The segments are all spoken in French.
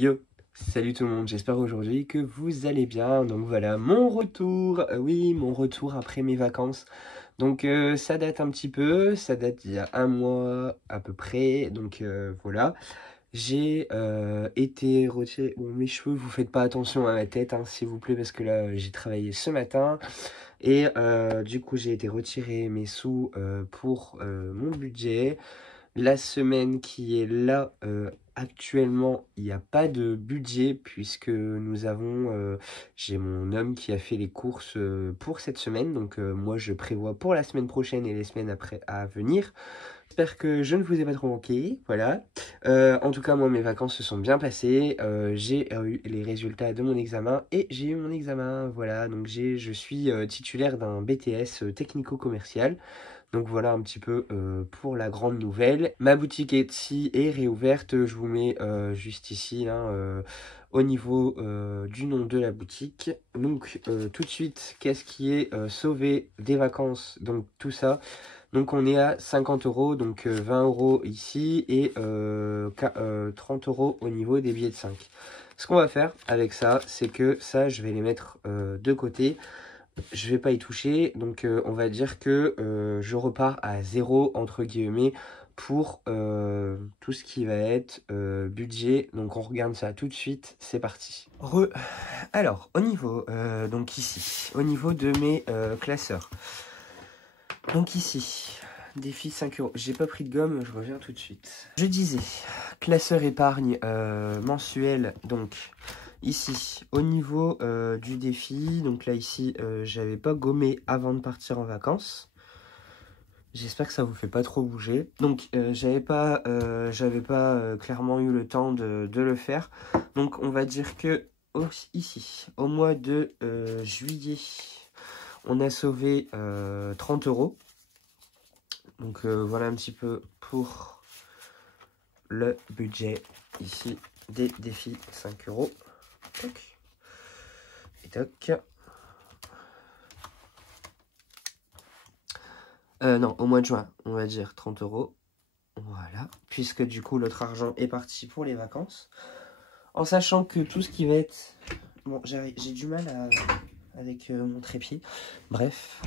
Yo, salut tout le monde, j'espère aujourd'hui que vous allez bien. Donc voilà, mon retour, oui, mon retour après mes vacances. Donc ça date un petit peu, ça date d'il y a un mois à peu près. Donc voilà, j'ai été retiré. Bon, mes cheveux, vous faites pas attention à ma tête, hein, s'il vous plaît, parce que là, j'ai travaillé ce matin. Et du coup, j'ai été retirer mes sous pour mon budget. La semaine qui est là, actuellement, il n'y a pas de budget puisque j'ai mon homme qui a fait les courses pour cette semaine. Donc moi, je prévois pour la semaine prochaine et les semaines après à venir. J'espère que je ne vous ai pas trop manqué, voilà. En tout cas, moi, mes vacances se sont bien passées. J'ai eu les résultats de mon examen et j'ai eu mon examen, voilà. Donc je suis titulaire d'un BTS technico-commercial. Donc voilà un petit peu pour la grande nouvelle. Ma boutique Etsy est réouverte. Je vous mets juste ici hein, au niveau du nom de la boutique. Donc tout de suite, qu'est-ce qui est sauvé des vacances? Donc tout ça. Donc on est à 50 euros, donc 20 euros ici et 30 euros au niveau des billets de 5. Ce qu'on va faire avec ça, c'est que ça, je vais les mettre de côté. Je vais pas y toucher, donc on va dire que je repars à zéro entre guillemets pour tout ce qui va être budget. Donc on regarde ça tout de suite, c'est parti. Alors au niveau donc ici, au niveau de mes classeurs. Donc ici, défi 5 euros. J'ai pas pris de gomme, je reviens tout de suite. Je disais, classeur épargne mensuel, donc ici, au niveau du défi, donc là ici, j'avais pas gommé avant de partir en vacances. J'espère que ça vous fait pas trop bouger. Donc j'avais pas clairement eu le temps de le faire. Donc on va dire que ici, au mois de juillet, on a sauvé 30 euros. Donc voilà un petit peu pour le budget ici des défis 5 euros. Toc. Et toc. Non, au mois de juin, on va dire 30 euros. Voilà. Puisque du coup, l'autre argent est parti pour les vacances. En sachant que tout ce qui va être... Bon, j'ai du mal avec mon trépied. Bref.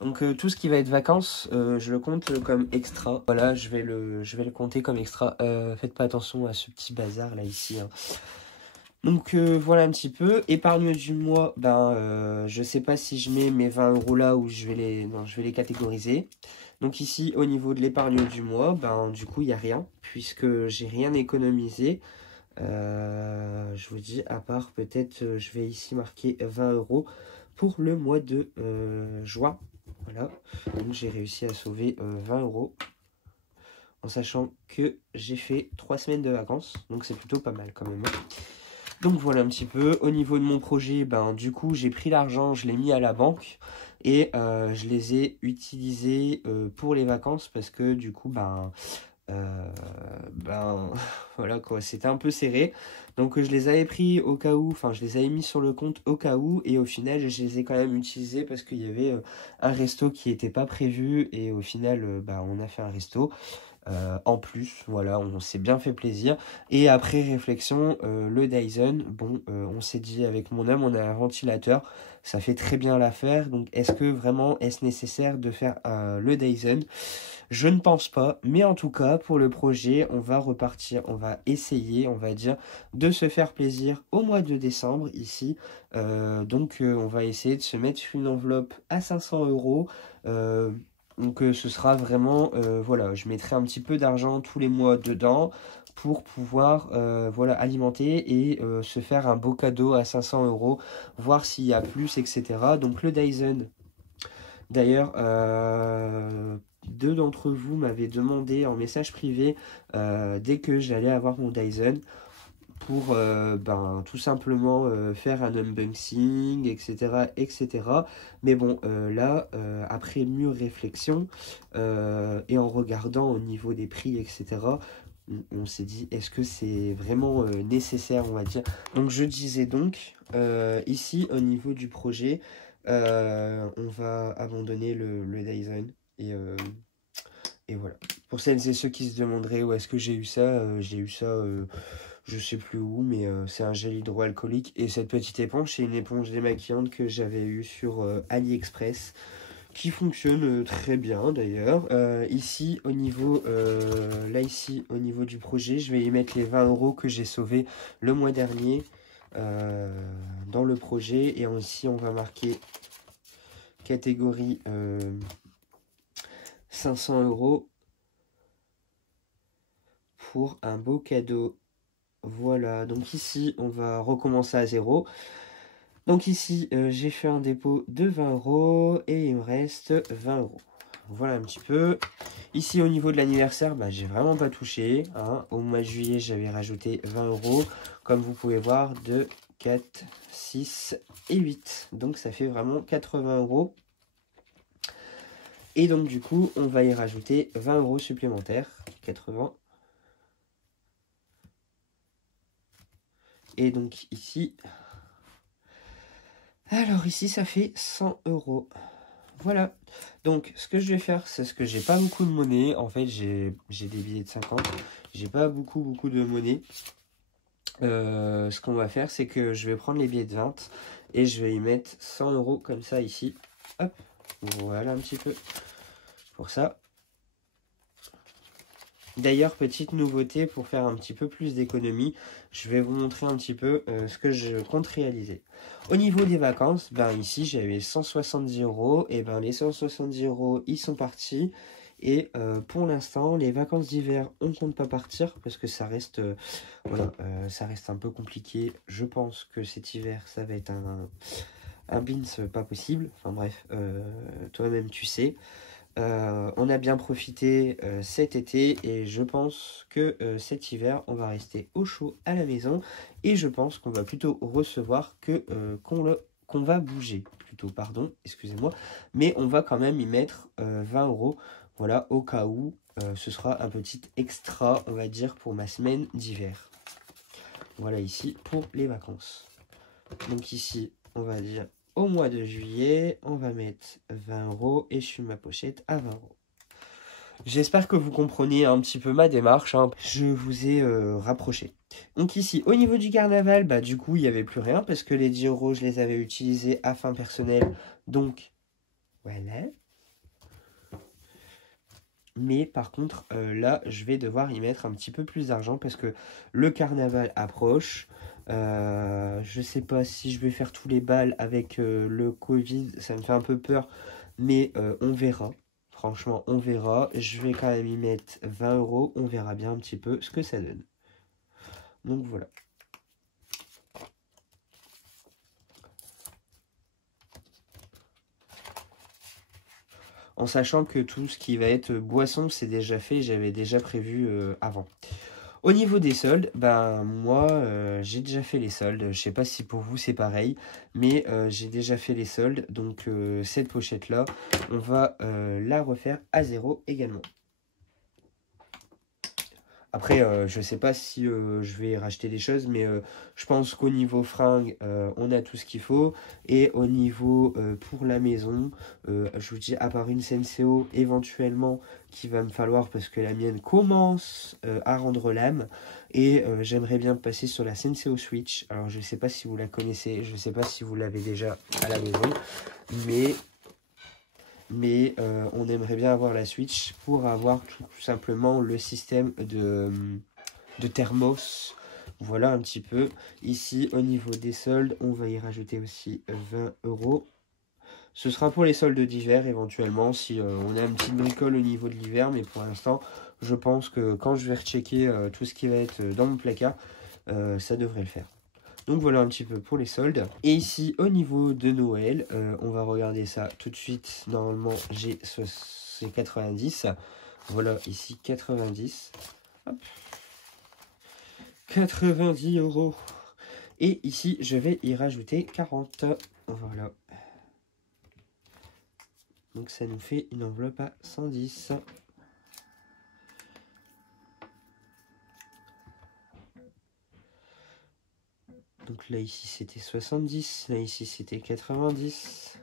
Donc tout ce qui va être vacances, je le compte comme extra. Voilà, je vais le compter comme extra. Faites pas attention à ce petit bazar là ici. Hein. Donc voilà un petit peu. Épargne du mois, ben je sais pas si je mets mes 20 euros là ou je vais les catégoriser. Donc ici au niveau de l'épargne du mois, ben du coup il n'y a rien puisque j'ai rien économisé. Je vous dis à part peut-être je vais ici marquer 20 euros pour le mois de juin. Voilà, donc j'ai réussi à sauver 20 euros en sachant que j'ai fait 3 semaines de vacances, donc c'est plutôt pas mal quand même. Donc voilà un petit peu. Au niveau de mon projet, ben, du coup j'ai pris l'argent, je l'ai mis à la banque et je les ai utilisés pour les vacances parce que du coup voilà quoi, c'était un peu serré. Donc je les avais pris au cas où, enfin je les avais mis sur le compte au cas où et au final je les ai quand même utilisés parce qu'il y avait un resto qui n'était pas prévu et au final on a fait un resto. En plus, voilà, on s'est bien fait plaisir. Et après réflexion, le Dyson, bon, on s'est dit avec mon homme, on a un ventilateur, ça fait très bien l'affaire. Donc, est-ce que vraiment, est-ce nécessaire de faire le Dyson? Je ne pense pas, mais en tout cas, pour le projet, on va repartir, on va essayer, on va dire, de se faire plaisir au mois de décembre, ici. Donc, on va essayer de se mettre une enveloppe à 500 euros. Donc ce sera vraiment, voilà, je mettrai un petit peu d'argent tous les mois dedans pour pouvoir voilà, alimenter et se faire un beau cadeau à 500 euros, voir s'il y a plus, etc. Donc le Dyson, d'ailleurs, deux d'entre vous m'avaient demandé en message privé dès que j'allais avoir mon Dyson pour tout simplement faire un unboxing, etc. etc. Mais bon, là, après mûre réflexion et en regardant au niveau des prix, etc., on s'est dit, est-ce que c'est vraiment nécessaire, on va dire. Donc je disais donc, ici, au niveau du projet, on va abandonner le Dyson et voilà. Pour celles et ceux qui se demanderaient où est-ce que j'ai eu ça je sais plus où, mais c'est un gel hydroalcoolique. Et cette petite éponge, c'est une éponge démaquillante que j'avais eue sur AliExpress, qui fonctionne très bien d'ailleurs. Ici, au niveau, là ici, au niveau du projet, je vais y mettre les 20 € que j'ai sauvés le mois dernier dans le projet. Et ici, on va marquer catégorie 500 € pour un beau cadeau. Voilà, donc ici, on va recommencer à zéro. Donc ici, j'ai fait un dépôt de 20 € et il me reste 20 €. Voilà un petit peu. Ici, au niveau de l'anniversaire, bah, j'ai vraiment pas touché, hein. Au mois de juillet, j'avais rajouté 20 €. Comme vous pouvez voir, 2, 4, 6 et 8. Donc ça fait vraiment 80 €. Et donc du coup, on va y rajouter 20 € supplémentaires. 80. Et donc ici... Alors ici, ça fait 100 €. Voilà. Donc, ce que je vais faire, c'est ce que j'ai pas beaucoup de monnaie. En fait, j'ai des billets de 50. J'ai pas beaucoup de monnaie. Ce qu'on va faire, c'est que je vais prendre les billets de 20 et je vais y mettre 100 € comme ça ici. Hop. Voilà un petit peu pour ça. D'ailleurs, petite nouveauté pour faire un petit peu plus d'économie, je vais vous montrer un petit peu ce que je compte réaliser. Au niveau des vacances, ben ici j'avais 170 €, et ben les 170 € ils sont partis. Et pour l'instant, les vacances d'hiver, on ne compte pas partir parce que ça reste, voilà, ça reste un peu compliqué. Je pense que cet hiver, ça va être un beans pas possible. Enfin bref, toi-même tu sais. On a bien profité cet été et je pense que cet hiver, on va rester au chaud à la maison et je pense qu'on va plutôt recevoir que qu'on va bouger. Plutôt, pardon, excusez-moi. Mais on va quand même y mettre 20 €, voilà, au cas où ce sera un petit extra, on va dire, pour ma semaine d'hiver. Voilà ici pour les vacances. Donc ici, on va dire... Au mois de juillet, on va mettre 20 € et je suis ma pochette à 20 €. J'espère que vous comprenez un petit peu ma démarche, hein. Je vous ai rapproché. Donc ici, au niveau du carnaval, bah du coup, il n'y avait plus rien parce que les 10 € je les avais utilisés à fin personnelle. Donc, voilà. Mais par contre, là, je vais devoir y mettre un petit peu plus d'argent parce que le carnaval approche. Je sais pas si je vais faire tous les bals avec le Covid, ça me fait un peu peur, mais on verra. Franchement, on verra. Je vais quand même y mettre 20 €, on verra bien un petit peu ce que ça donne. Donc voilà. En sachant que tout ce qui va être boisson, c'est déjà fait, j'avais déjà prévu avant. Au niveau des soldes, ben moi j'ai déjà fait les soldes. Je sais pas si pour vous c'est pareil, mais j'ai déjà fait les soldes. Donc cette pochette là, on va la refaire à zéro également. Après, je sais pas si je vais racheter des choses, mais je pense qu'au niveau fringues, on a tout ce qu'il faut. Et au niveau pour la maison, je vous dis, à part une Senseo éventuellement qu'il va me falloir parce que la mienne commence à rendre l'âme. Et j'aimerais bien passer sur la Senseo Switch. Alors, je sais pas si vous la connaissez, je sais pas si vous l'avez déjà à la maison, mais on aimerait bien avoir la Switch pour avoir tout simplement le système de thermos. Voilà un petit peu. Ici, au niveau des soldes, on va y rajouter aussi 20 €. Ce sera pour les soldes d'hiver éventuellement, si on a une petite bricole au niveau de l'hiver, mais pour l'instant, je pense que quand je vais rechecker tout ce qui va être dans mon placard, ça devrait le faire. Donc voilà un petit peu pour les soldes. Et ici, au niveau de Noël, on va regarder ça tout de suite. Normalement, j'ai c'est 90. Voilà, ici 90. Hop. 90 €. Et ici, je vais y rajouter 40. Voilà. Donc ça nous fait une enveloppe à 110. Donc là, ici, c'était 70. Là, ici, c'était 90.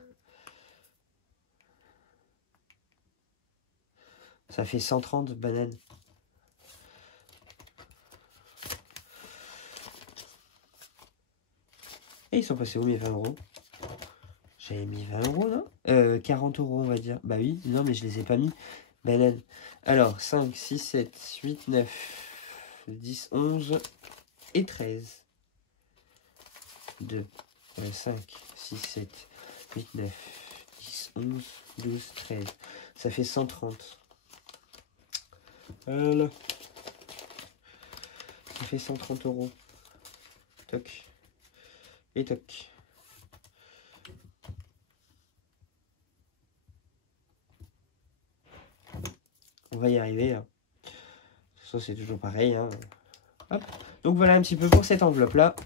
Ça fait 130 bananes. Et ils sont passés où mes 20 euros? J'avais mis 20 euros, non? 40 euros, on va dire. Bah oui, non, mais je les ai pas mis. Banane. Alors, 5, 6, 7, 8, 9, 10, 11 et 13. 2, 5, 6, 7, 8, 9, 10, 11, 12, 13. Ça fait 130. Voilà. Ça fait 130 euros. Toc. Et toc. On va y arriver. Hein. Ça, c'est toujours pareil. Hein. Hop. Donc voilà un petit peu pour cette enveloppe-là.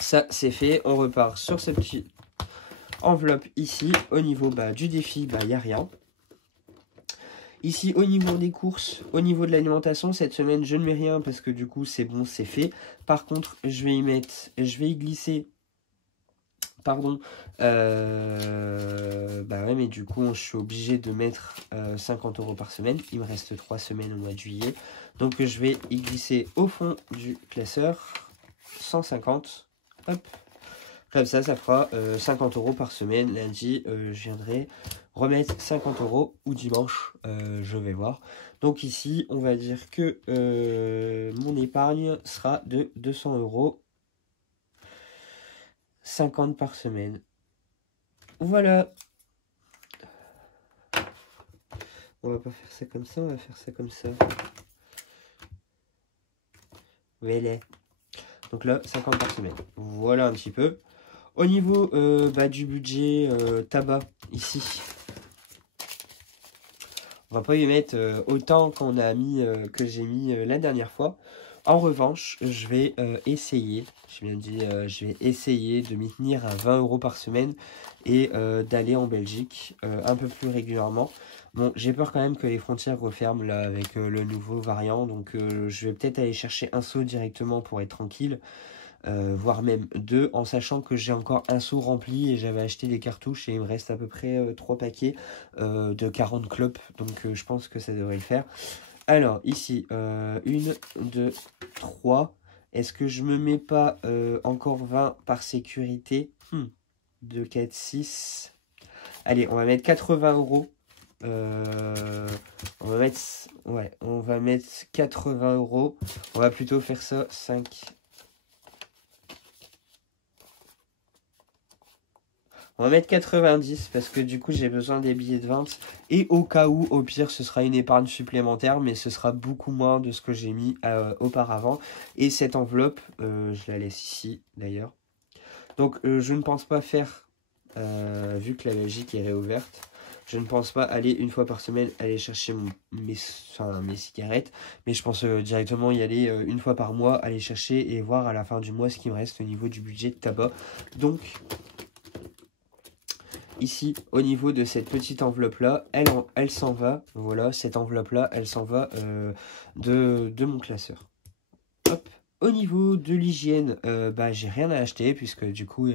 Ça, c'est fait. On repart sur cette petite enveloppe ici. Au niveau du défi, il n'y a rien. Ici, au niveau des courses, au niveau de l'alimentation, cette semaine, je ne mets rien parce que du coup, c'est bon, c'est fait. Par contre, je vais y glisser, pardon, ouais, mais du coup, je suis obligé de mettre 50 euros par semaine. Il me reste 3 semaines au mois de juillet. Donc, je vais y glisser au fond du classeur 150. Hop. Comme ça fera 50 euros par semaine. Lundi, je viendrai remettre 50 euros ou dimanche, je vais voir. Donc ici, on va dire que mon épargne sera de 200 euros. 50 par semaine. Voilà. On va pas faire ça comme ça, on va faire ça comme ça. Voilà. Donc là, 50 par semaine. Voilà un petit peu. Au niveau du budget tabac, ici, on va pas y mettre autant qu'on a mis, que j'ai mis la dernière fois. En revanche, je vais essayer, je vais essayer de m'y tenir à 20 euros par semaine et d'aller en Belgique un peu plus régulièrement. Bon, j'ai peur quand même que les frontières referment là avec le nouveau variant, donc je vais peut-être aller chercher un seau directement pour être tranquille. Voire même 2, en sachant que j'ai encore un seau rempli et j'avais acheté des cartouches et il me reste à peu près 3 paquets de 40 clopes, donc je pense que ça devrait le faire. Alors ici, 1, 2, 3, est-ce que je me mets pas encore 20 par sécurité? 2, 4, 6, allez, on va mettre 80 euros. On va mettre 80 euros. On va plutôt faire ça 5. On va mettre 90 parce que du coup j'ai besoin des billets de vente. Et au cas où, au pire, ce sera une épargne supplémentaire, mais ce sera beaucoup moins de ce que j'ai mis auparavant. Et cette enveloppe, je la laisse ici d'ailleurs. Donc je ne pense pas faire, vu que la Belgique est réouverte, je ne pense pas aller une fois par semaine aller chercher mes cigarettes. Mais je pense directement y aller une fois par mois, aller chercher et voir à la fin du mois ce qui me reste au niveau du budget de tabac. Donc ici, au niveau de cette petite enveloppe-là, elle s'en va. Voilà, cette enveloppe-là, elle s'en va de mon classeur. Hop. Au niveau de l'hygiène, j'ai rien à acheter, puisque du coup,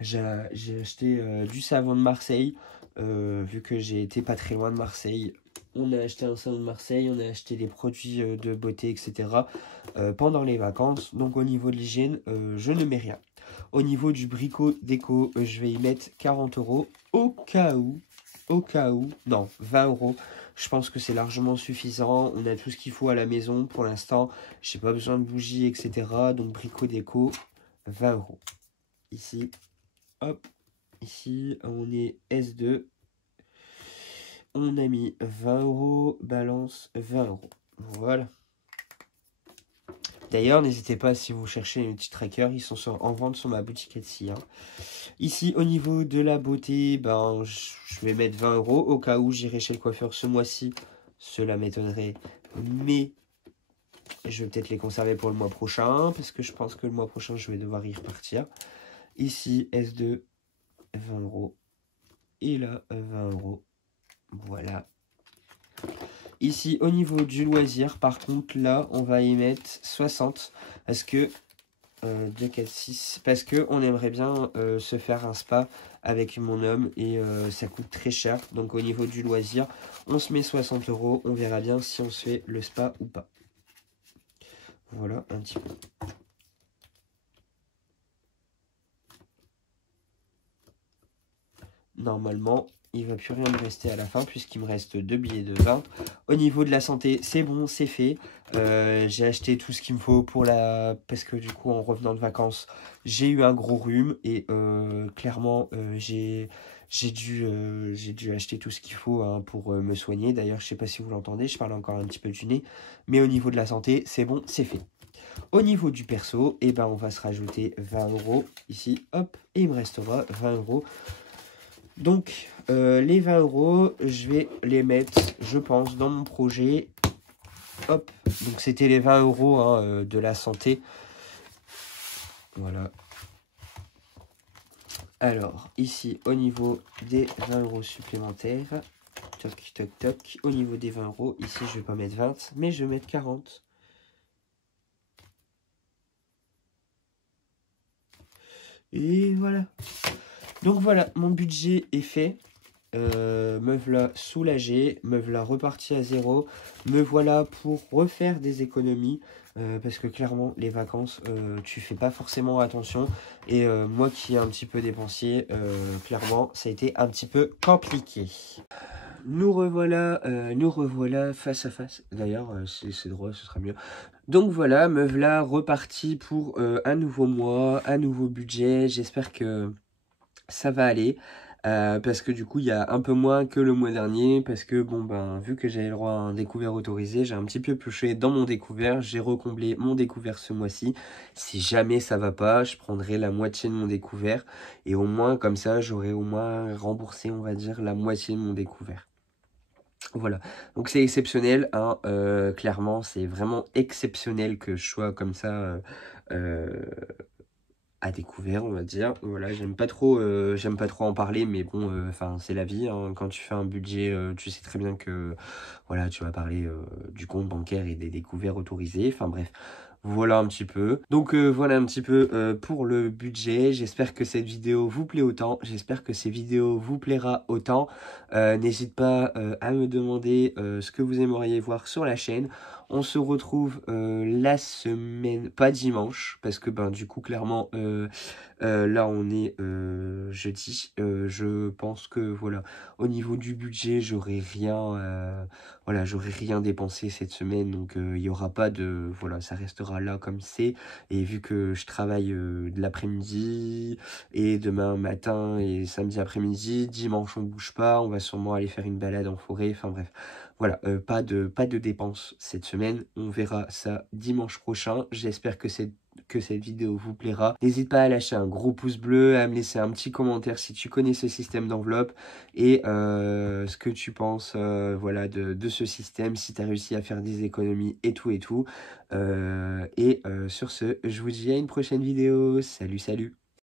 j'ai acheté du savon de Marseille, vu que j'ai été pas très loin de Marseille. On a acheté un savon de Marseille, on a acheté des produits de beauté, etc. Pendant les vacances. Donc au niveau de l'hygiène, je ne mets rien. Au niveau du Brico Déco, je vais y mettre 40 euros au cas où, non, 20 euros. Je pense que c'est largement suffisant. On a tout ce qu'il faut à la maison pour l'instant. J'ai pas besoin de bougies, etc. Donc Brico Déco, 20 euros. Ici, hop, ici, on est S2. On a mis 20 euros, balance 20 euros. Voilà. D'ailleurs, n'hésitez pas si vous cherchez les petits trackers, ils sont en vente sur ma boutique Etsy. Hein. Ici, au niveau de la beauté, je vais mettre 20 euros. Au cas où j'irai chez le coiffeur ce mois-ci, cela m'étonnerait. Mais je vais peut-être les conserver pour le mois prochain, parce que je pense que le mois prochain, je vais devoir y repartir. Ici, S2, 20 euros. Et là, 20 euros. Voilà. Ici, au niveau du loisir, par contre, là, on va y mettre 60. Parce que 2, 4, 6. Parce qu'on aimerait bien se faire un spa avec mon homme et ça coûte très cher. Donc au niveau du loisir, on se met 60 euros. On verra bien si on se fait le spa ou pas. Voilà un petit peu. normalement, il va plus rien me rester à la fin puisqu'il me reste 2 billets de 20. Au niveau de la santé, c'est bon, c'est fait. J'ai acheté tout ce qu'il me faut pour la... Parce que du coup, en revenant de vacances, j'ai eu un gros rhume et clairement, j'ai dû acheter tout ce qu'il faut hein, pour me soigner. D'ailleurs, je sais pas si vous l'entendez, je parle encore un petit peu du nez. Mais au niveau de la santé, c'est bon, c'est fait. Au niveau du perso, eh ben, on va se rajouter 20 € ici. Hop, et il me restera 20 €. Donc, les 20 €, je vais les mettre, je pense, dans mon projet. Hop, donc c'était les 20 € hein, de la santé. Voilà. Alors, ici, au niveau des 20 € supplémentaires, toc, toc, toc. Au niveau des 20 €, ici, je vais pas mettre 20, mais je vais mettre 40. Et voilà. Donc voilà, mon budget est fait. Me voilà soulagé, me voilà reparti à zéro, me voilà pour refaire des économies, parce que clairement les vacances, tu fais pas forcément attention, et moi qui est un petit peu dépensier, clairement ça a été un petit peu compliqué. Nous revoilà face à face, d'ailleurs si c'est drôle ce sera mieux. Donc voilà, me voilà reparti pour un nouveau mois, un nouveau budget, j'espère que ça va aller. Parce que du coup il y a un peu moins que le mois dernier, parce que bon ben vu que j'avais le droit à un découvert autorisé, j'ai un petit peu pioché dans mon découvert, j'ai recomblé mon découvert ce mois-ci. Si jamais ça va pas, je prendrai la moitié de mon découvert, et au moins comme ça j'aurai au moins remboursé, on va dire, la moitié de mon découvert. Voilà, donc c'est exceptionnel, hein, clairement c'est vraiment exceptionnel que je sois comme ça à découvert, on va dire. Voilà, j'aime pas trop en parler, mais bon, enfin c'est la vie, hein. Quand tu fais un budget, tu sais très bien que voilà, tu vas parler du compte bancaire et des découverts autorisés. Enfin bref, voilà un petit peu. Donc voilà un petit peu pour le budget. J'espère que cette vidéo vous plaît autant. J'espère que ces vidéos vous plaira autant. N'hésite pas à me demander ce que vous aimeriez voir sur la chaîne. On se retrouve la semaine, pas dimanche, parce que ben du coup clairement là on est jeudi. Je pense que voilà, au niveau du budget, voilà, j'aurai rien dépensé cette semaine, donc il y aura pas de, voilà, ça restera là comme c'est. Et vu que je travaille de l'après-midi et demain matin et samedi après-midi, dimanche on bouge pas, on va sûrement aller faire une balade en forêt. Enfin bref. Voilà, pas de dépenses cette semaine. On verra ça dimanche prochain. J'espère que cette vidéo vous plaira. N'hésite pas à lâcher un gros pouce bleu, à me laisser un petit commentaire si tu connais ce système d'enveloppe et ce que tu penses voilà, de ce système, si tu as réussi à faire des économies et tout et tout. Sur ce, je vous dis à une prochaine vidéo. Salut, salut!